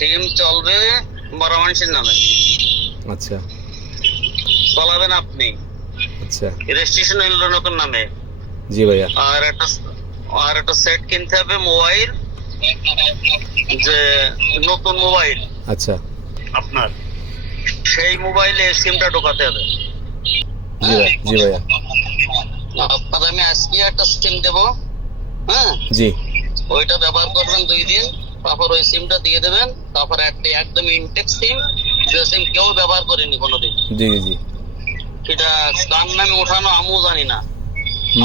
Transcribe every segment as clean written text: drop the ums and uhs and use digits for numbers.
সিম চলবে বড় মানুষের নামে। আচ্ছা চলাবেন আপনি, আচ্ছা। রেজিস্ট্রেশন হইল নতুন নামে। জি ভাইয়া। আর একটা সেট কিনতে হবে মোবাইল, যে নতুন মোবাইল আচ্ছা আপনার, সেই মোবাইলে সিমটা ঢোকাতে হবে। জি ভাই, জি ভাইয়া। আপনার আমি আজকে একটা সিম দেবো, হ্যাঁ, জি ওইটা ব্যবহার করবেন 2 দিন, তারপর ওই সিমটা দিয়ে দেবেন। তারপর একটা একদম ইনটেক সিম, যে সিম কেউ ব্যবহার করেনি কোনোদিন, জি জি। সেটা কার নামে ওঠানো আমিও জানি না।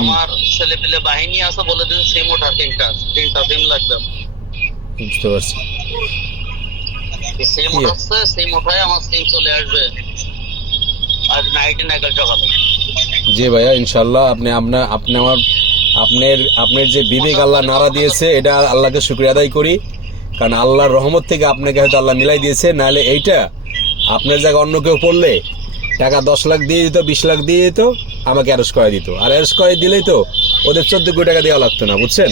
আমার ছেলে পেলে বাহিনী আছে, বলে দিয়েছে সিম ওঠা, তিনটা সিম লাগবে। বুঝতে পারছি। সিম ওঠাচ্ছে, সিম ওঠায় আমার সিম চলে আসবে আজ নাইটে নাগাল সকালে। জি ভাইয়া, ইনশাল্লাহ। আপনি আপনার যে বিবেক আল্লাহ নাড়া দিয়েছে, এটা আল্লাহকে শুকরিয়া আদায় করি। কারণ আল্লাহর রহমত থেকে আপনাকে হয়তো আল্লাহ মিলাই দিয়েছে, নাহলে এইটা আপনার জায়গায় অন্য কেউ পড়লে টাকা 10 লাখ দিয়ে দিত, 20 লাখ দিয়ে দিত, আমাকে অ্যারেস্ট করে দিত। আর অ্যারেস্ট করে দিলেই তো ওদের 14 কোটি টাকা দেওয়া লাগতো না, বুঝছেন?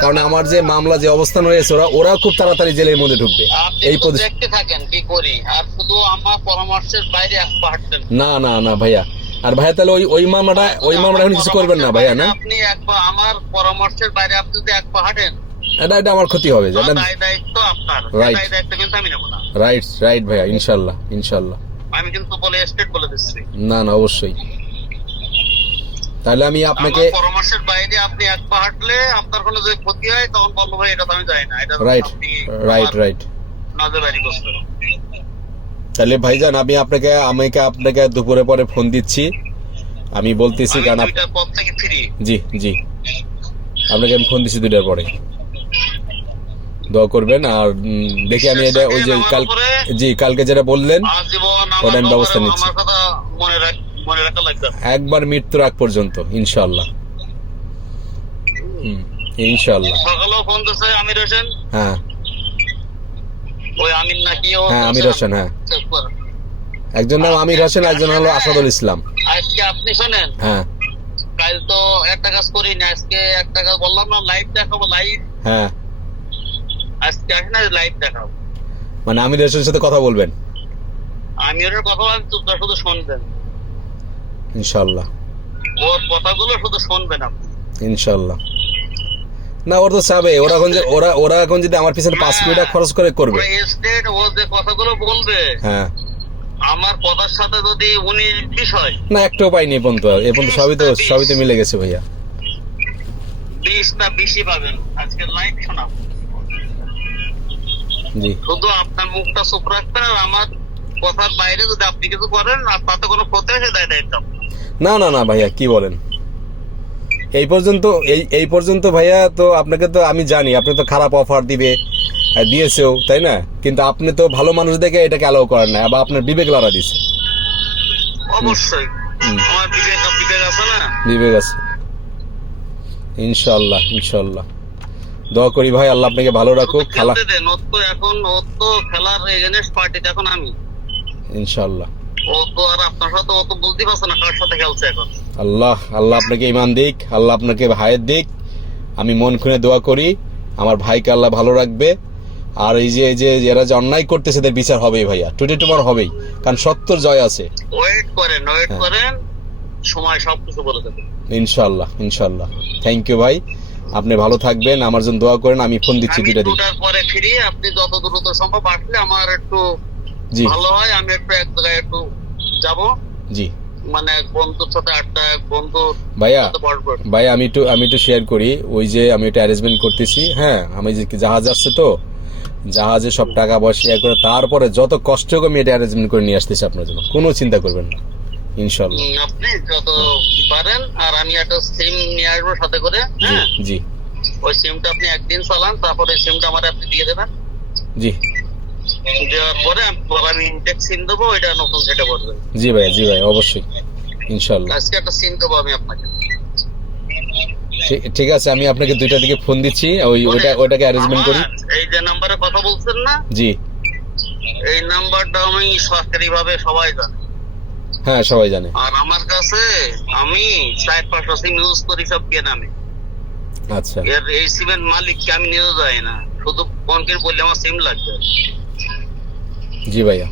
কারণ আমার যে মামলা যে অবস্থান হয়েছে, ওরা খুব তাড়াতাড়ি জেলের মধ্যে ঢুকবে। এই দেখতে থাকেন কি করি, আর শুধু আমার পরামর্শের বাইরে এক পা হাঁটবেন না না না ভাইয়া। আর ভাইয়া তাহলে ওই মামলাটা এখন কিছু করবেন না ভাইয়া? না, আপনি আমার পরামর্শের বাইরে আপনি যদি এক পা হাঁটেন, এটা আমার ক্ষতি হবে, জানেন? দায়িত্ব আপনার, দায়িত্ব কিন্তু আমি নেব না। রাইট ভাইয়া, ইনশাল্লাহ ইনশাল্লাহ। আমি কিন্তু স্টেট বলে দিচ্ছি। না না, অবশ্যই। তাহলে আমি আপনাকে পরামর্শের বাইরে আপনি এক পা হাঁটলে আপনার কোনো যদি ক্ষতি হয়, তখন বলবো ভাই এটা তো আমি জানি না, এটা রাইট নজরদারি করতে। তাহলে ভাইজান, আমি আপনাকে দুপুরে পরে ফোন দিচ্ছি, আমি বলতেছি। কারণ জি জি, আপনাকে আমি ফোন দিচ্ছি 2টার পরে। দোয়া করবেন। আর দেখি আমি এটা ওই যে কালকে যেটা বললেন, ওটা আমি ব্যবস্থা নিচ্ছি একবার মৃত্যুর আগ পর্যন্ত, ইনশাআল্লাহ। ইনশাআল্লাহ। সকালেও ফোন দিয়েছে আমির হোসেন। হ্যাঁ ওই আমির নাকি? হ্যাঁ, আমির হোসেন। হ্যাঁ, একজন নাম আমির হোসেন, একজন হলো আসাদুল ইসলাম। আজকে আপনি শোনেন, হ্যাঁ, কাল তো একটা কাজ করি না, আজকে একটা কাজ বললাম না, লাইভ দেখাবো। লাইভ, হ্যাঁ, আজকে আসে না, লাইভ দেখাবো। মানে আমির হোসেনের সাথে কথা বলবেন? আমিরের কথা শুধু শুনবেন, ইনশাআল্লাহ। ওর কথাগুলো শুধু শুনবেন আপনি, ইনশাআল্লাহ। না, ওর তো চাবে, ওরা এখন যদি আমার পিছনে 5 মিনিট খরচ করবে। ও যে কথাগুলো বলবে, হ্যাঁ, আমার কথার সাথে যদি 19-20 হয় না, একটাও পাইনি এ পর্যন্ত সবই তো মিলে গেছে ভাইয়া। 20 না 20ই পাবেন আজকে লাইভ শোনাবো। জি, শুধু আপনার মুখটা চুপ রাখবেন, আর আমার কথার বাইরে যদি আপনি কিছু করেন আর তাতে কোনো ক্ষতি হয়, সেটাই দায়িত্ব। না না না ভাইয়া, কি বলেন? এই পর্যন্ত ভাইয়া, তো আপনাকে তো আমি জানি আপনি তো খারাপ অফার দিয়েছেও, তাই না? কিন্তু আপনি তো ভালো মানুষ দেখে এটাকে অ্যালাউ করেন না, আবার আপনার বিবেক লড়া দিছে। অবশ্যই আমার বিবেক আছে না? বিবেক আছে। ইনশাআল্লাহ ইনশাআল্লাহ। দোয়া করি ভাই, আল্লাহ আপনাকে ভালো রাখুক। খেলার এগেইনস্ট পার্টিতে এখন আমি। ইনশাআল্লাহ। ও তো আর আপনার সাথে ও তো বুঝতে পারছে না কার সাথে খেলছে এখন। আল্লাহ আপনাকে ঈমান দিক, আল্লাহ আপনাকে হায়াত দিক। আমি মন খুলে দোয়া করি আমার ভাইকে আল্লাহ ভালো রাখবে। আর এই যে এরা যে অন্যায় করতেছে, এদের বিচার হবেই ভাইয়া, টুডে হবেই। কারণ সত্যর জয় আছে। ওয়েট করেন, সময় সবকিছু বলে দেবে ইনশাআল্লাহ ইনশাআল্লাহ। থ্যাংক ইউ ভাই, আপনি ভালো থাকবেন, আমার জন্য দোয়া করেন। আমি ফোন দিচ্ছি 2টার দিকে। 2টার পরে ফিরি, আপনি যত দ্রুত সম্ভব আসলে আমার একটু ভালো হয়। আমি একটু এক জায়গায় একটু যাব। জি, মানে বন্ধুর সাথে আড্ডা, বন্ধু ভাইয়া আমি একটু শেয়ার করি। ওই যে আমি এটা অ্যারেঞ্জমেন্ট করতেছি। হ্যাঁ, আমি যে জাহাজ আসছে, তো জাহাজে সব টাকা পয়সা শেয়ার করে তারপরে যত কষ্ট করে আমি এটা অ্যারেঞ্জমেন্ট করে নিয়ে আসতেছি আপনার জন্য, কোনো চিন্তা করবেন না, ইনশাআল্লাহ। আপনি যত পারেন। আর আমি একটা সিম নিয়ে আসবো সাথে করে। হ্যাঁ জি, ওই সিমটা আপনি একদিন চালান, তারপরে সিমটা আমার আপনি দিয়ে দেবেন। জি, দেওয়ার পরে আমি ইনটেক সিম দেবো, ওইটা নতুন সেটা করবেন। জি ভাই, অবশ্যই, ইনশাআল্লাহ। আজকে একটা সিম দেবো আমি আপনাকে। ঠিক আছে, আমি আপনাকে 2টার দিকে ফোন দিচ্ছি, ওইটাকে অ্যারেঞ্জমেন্ট করি। এই যে নাম্বারে কথা বলছেন না? জি, এই নাম্বারটা আমি সরকারি ভাবে সবাই জানে। হ্যাঁ, সবাই জানে। আর আমার কাছে আমি 4-5টা সিম ইউজ করি, সব কে নামে। আচ্ছা, এই সিমের মালিককে আমি নিজে যাই না, শুধু ফোনকে বললে আমার সিম লাগবে। জি ভাইয়া।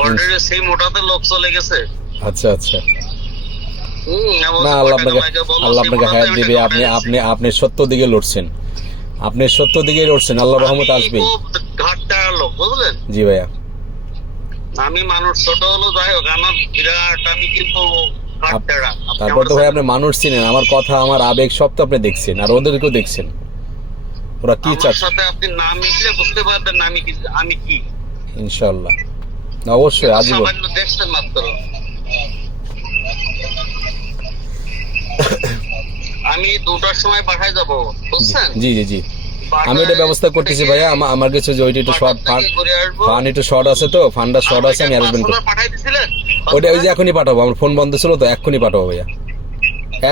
অলরেডি সিম ওটাতে লক চলে গেছে। আচ্ছা আচ্ছা। না, আল্লাহ আপনাকে হায়াত দিবে। আপনি সত্য দিকে লড়ছেন, আপনি সত্য দিকে লড়ছেন, আল্লাহ রহমত আসবেই। ঘাটটা লোক, বুঝলেন? জি ভাইয়া। আমি মানুষ ছোট হলো, যাই হোক আমার বিরাট, আমি কিন্তু তারপর তো ভাই আপনি মানুষ চিনেন, আমার কথা, আমার আবেগ সব তো আপনি দেখছেন, আর ওদেরকেও দেখছেন ওরা কি চাচ্ছে। সাথে আপনি না মিশলে বুঝতে পারবেন আমি কি। ইনশাআল্লাহ, অবশ্যই আজীবন দেখছেন মাত্র। আমি 2টার সময় পাঠায় যাব, বুঝছেন? জি জি জি, আমি এটা ব্যবস্থা করতেছি ভাইয়া। আমার কাছে যে ওইটা একটু শর্ট ফান্ড একটু শর্ট আছে, তো ফান্ডটা শর্ট আছে, আমি অ্যারেঞ্জমেন্ট করব। ওইটা ওই যে এখনই পাঠাবো, আমার ফোন বন্ধ ছিল তো, এখনই পাঠাবো ভাইয়া,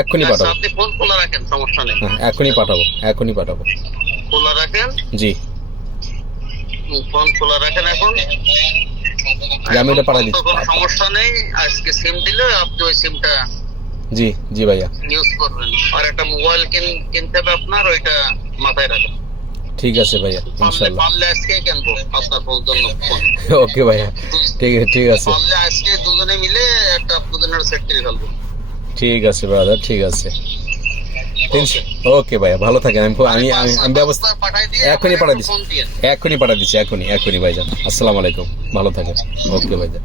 এখনই পাঠাবো। আপনি ফোন খোলা রাখেন, সমস্যা নেই। হ্যাঁ, এখনই পাঠাবো, এখনই পাঠাবো। খোলা রাখেন। জি, ফোন খোলা রাখেন এখন। আমি এটা পাঠাই দিচ্ছি, কোনো সমস্যা নেই। আজকে সিম দিলে আপনি ওই সিমটা জি জি ভাইয়া ইউজ করবেন। আর একটা মোবাইল কিনতে হবে আপনার, ওইটা মাথায় রাখেন। ঠিক আছে ভাইয়া, ইনশাআল্লাহ। পারলে আজকে কিনবো আপনার জন্য ফোন। ওকে ভাইয়া, ঠিক আছে। পারলে আজকে দুজনে মিলে একটা আপনাদের সেট করে ফেলবো। ঠিক আছে ব্রাদার, ঠিক আছে। ওকে ভাইয়া, ভালো থাকেন। আমি ব্যবস্থা এখনই পাঠিয়ে দিচ্ছি, এখনই ভাইজান। আসসালামু আলাইকুম, ভালো থাকেন। ওকে ভাইজান।